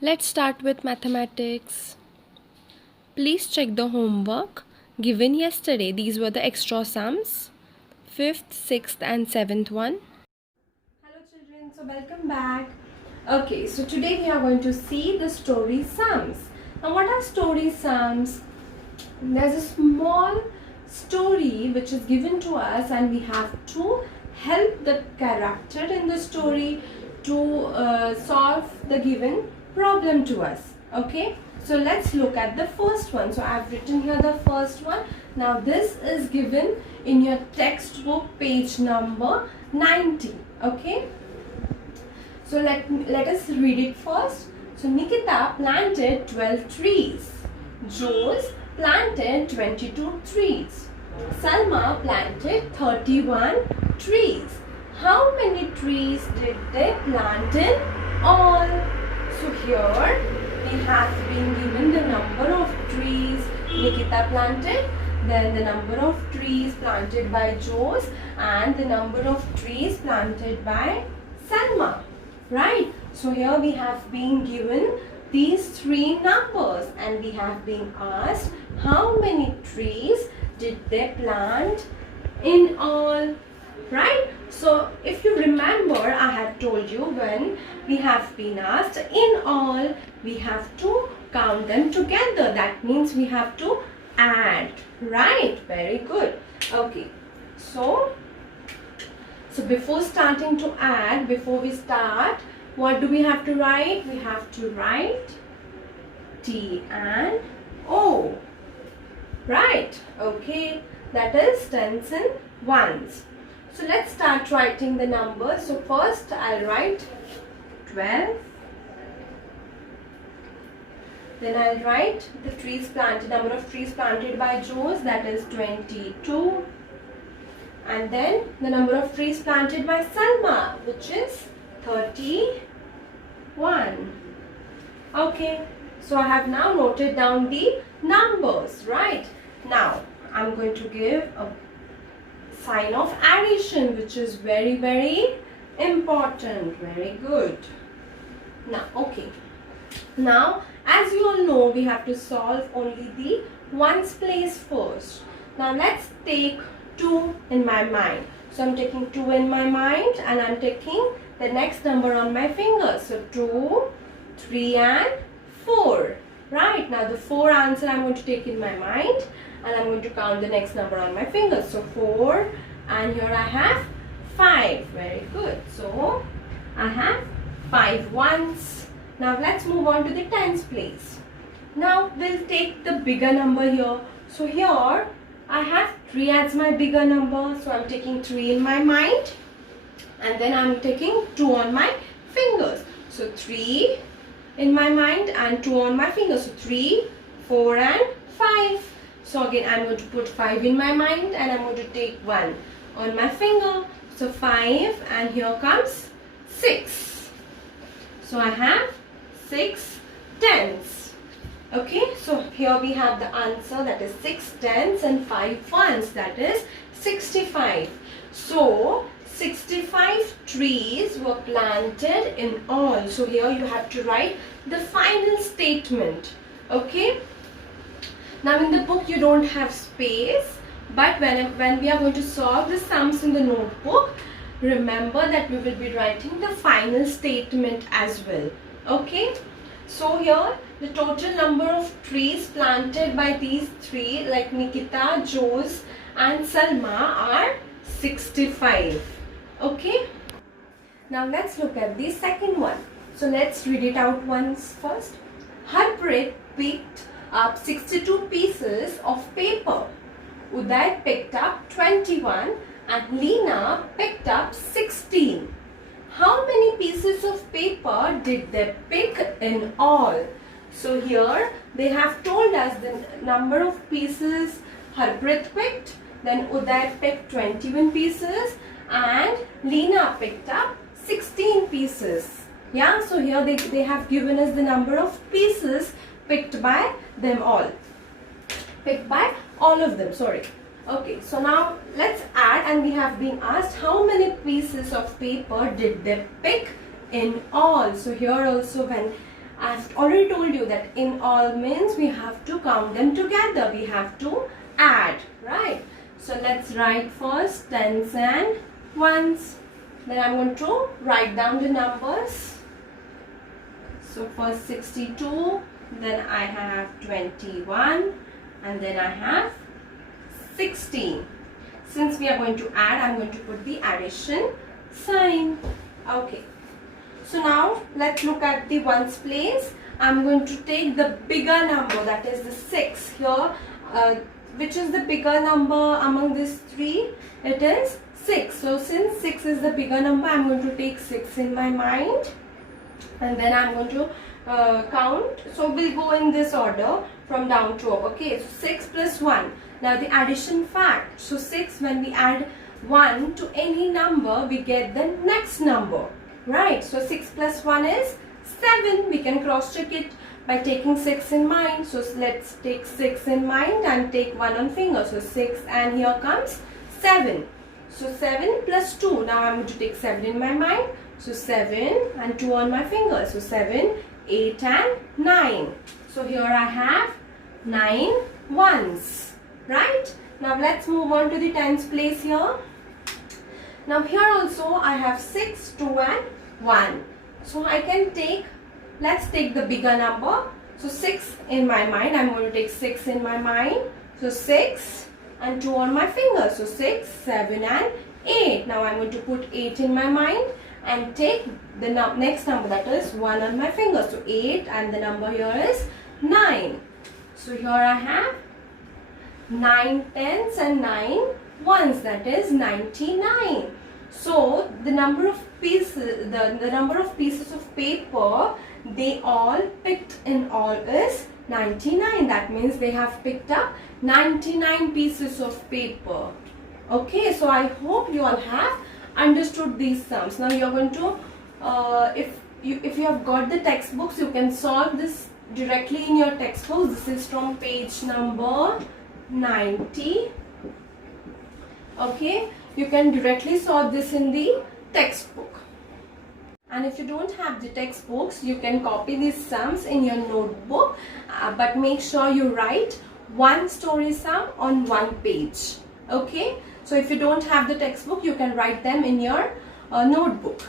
Let's start with mathematics. Please check the homework given yesterday. These were the extra sums, 5th, 6th and 7th one. Hello children, so welcome back. Okay, so today we are going to see the story sums. Now what are story sums? There's a small story which is given to us and we have to help the character in the story to solve the given problem to us. Okay, so let's look at the first one. So I've written here the first one. Now this is given in your textbook page number 90. Okay, so let us read it first. So Nikita planted 12 trees. Jose planted 22 trees. Salma planted 31 trees. How many trees did they plant in all? So here we have been given the number of trees Nikita planted, then the number of trees planted by Jose and the number of trees planted by Salma. Right? So here we have been given these three numbers and we have been asked how many trees did they plant in all. Right? So if you remember, I had told you when we have been asked in all, we have to count them together. That means we have to add. Right? Very good. Okay. So before starting to add, before we start, what do we have to write? We have to write T and O. Right? Okay. That is tens and ones. So let's start writing the numbers. So first I'll write 12. Then I'll write the trees planted, number of trees planted by Jose, that is 22. And then the number of trees planted by Salma, which is 31. Okay, so I have now noted down the numbers, right? Now I'm going to give a sign of addition, which is very, very important. Very good. Now, okay. Now, as you all know, we have to solve only the ones place first. Now, let's take 2 in my mind. So, I'm taking 2 in my mind and I'm taking the next number on my finger. So, 2, 3 and 4. Right? Now, the 4 answer I'm going to take in my mind and I'm going to count the next number on my fingers. So, 4 and here I have 5. Very good. So, I have 5 ones. Now, let's move on to the tens place. Now, we'll take the bigger number here. So, here I have 3 as my bigger number. So, I'm taking 3 in my mind. And then I'm taking 2 on my fingers. So, 3 in my mind and 2 on my fingers. So, 3, 4 and 5. So, again I'm going to put 5 in my mind and I'm going to take 1 on my finger. So, 5 and here comes 6. So, I have 6 tens. Okay, so here we have the answer, that is 6 tens and 5 ones, that is 65. So 65 trees were planted in all. So here you have to write the final statement. Okay, now in the book you don't have space, but when we are going to solve the sums in the notebook, remember that we will be writing the final statement as well. Okay, so here the total number of trees planted by these three, like Nikita, Jose and Salma, are 65. Okay, now let's look at the second one. So let's read it out once first. Harpreet picked up 62 pieces of paper. Uday picked up 21 and Leena picked up 16. How many pieces of paper did they pick in all? So here they have told us the number of pieces Harpreet picked, then Uday picked 21 pieces and Leena picked up 16 pieces. Yeah, so here they have given us the number of pieces picked by them all. Picked by all of them, sorry. Okay, so now let's add, and we have been asked how many pieces of paper did they pick in all. So here also when I've already told you that in all means we have to count them together. We have to add, right? So let's write first tens and ones. Then I'm going to write down the numbers. So first 62, then I have 21, and then I have 16. Since we are going to add, I'm going to put the addition sign. Okay. So now let's look at the ones place. I'm going to take the bigger number, that is the 6 here. Which is the bigger number among these three? It is 6. So since 6 is the bigger number, I'm going to take 6 in my mind. And then I'm going to count. So we'll go in this order from down to up. Okay, so 6 plus 1. Now the addition fact. So 6, when we add 1 to any number, we get the next number. Right, so 6 plus 1 is 7. We can cross check it by taking 6 in mind. So let's take 6 in mind and take 1 on finger. So 6, and here comes 7. So 7 plus 2. Now I'm going to take 7 in my mind. So 7 and 2 on my finger. So 7, 8 and 9. So here I have 9 ones. Right? Now let's move on to the tens place here. Now here also I have 6, 2 and 1. So I can take, let's take the bigger number. So 6 in my mind, I'm going to take 6 in my mind. So 6 and 2 on my finger. So 6, 7 and 8. Now I'm going to put 8 in my mind and take the next number, that is 1 on my finger. So 8, and the number here is 9. So here I have 9 tens and 9 ones, that is 99. So the number of pieces, the number of pieces of paper they all picked in all is 99. That means they have picked up 99 pieces of paper. Okay, so I hope you all have understood these sums. Now you are going to, if you have got the textbooks, you can solve this directly in your textbooks. This is from page number 90. Okay, you can directly solve this in the textbook. And if you don't have the textbooks, you can copy these sums in your notebook, but make sure you write one story sum on one page. Okay, so if you don't have the textbook, you can write them in your notebook.